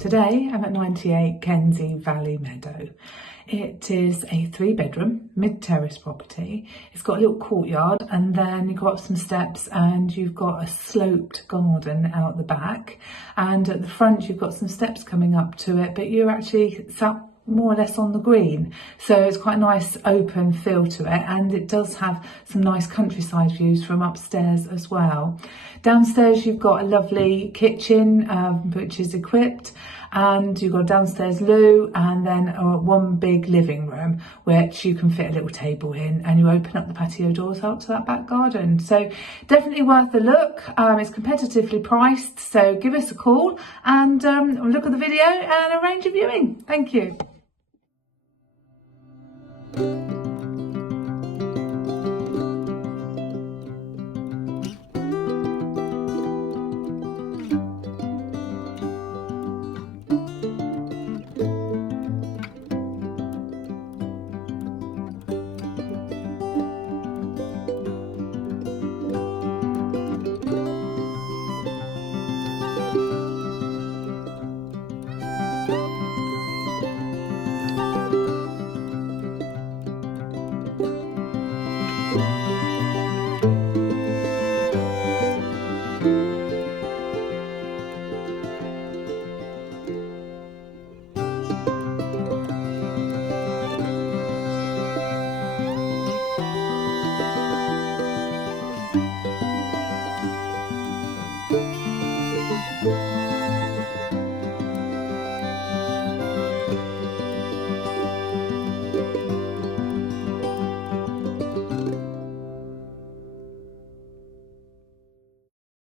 Today I'm at 98 Kensey Valley Meadow. It is a 3-bedroom mid-terrace property. It's got a little courtyard and then you go up some steps and you've got a sloped garden out the back, and at the front you've got some steps coming up to it, but you're actually sat more or less on the green, so it's quite a nice open feel to it, and it does have some nice countryside views from upstairs as well. Downstairs you've got a lovely kitchen which is equipped, and you've got a downstairs loo, and then one big living room which you can fit a little table in, and you open up the patio doors out to that back garden. So definitely worth a look. It's competitively priced, so give us a call and look at the video and arrange a viewing. Thank you.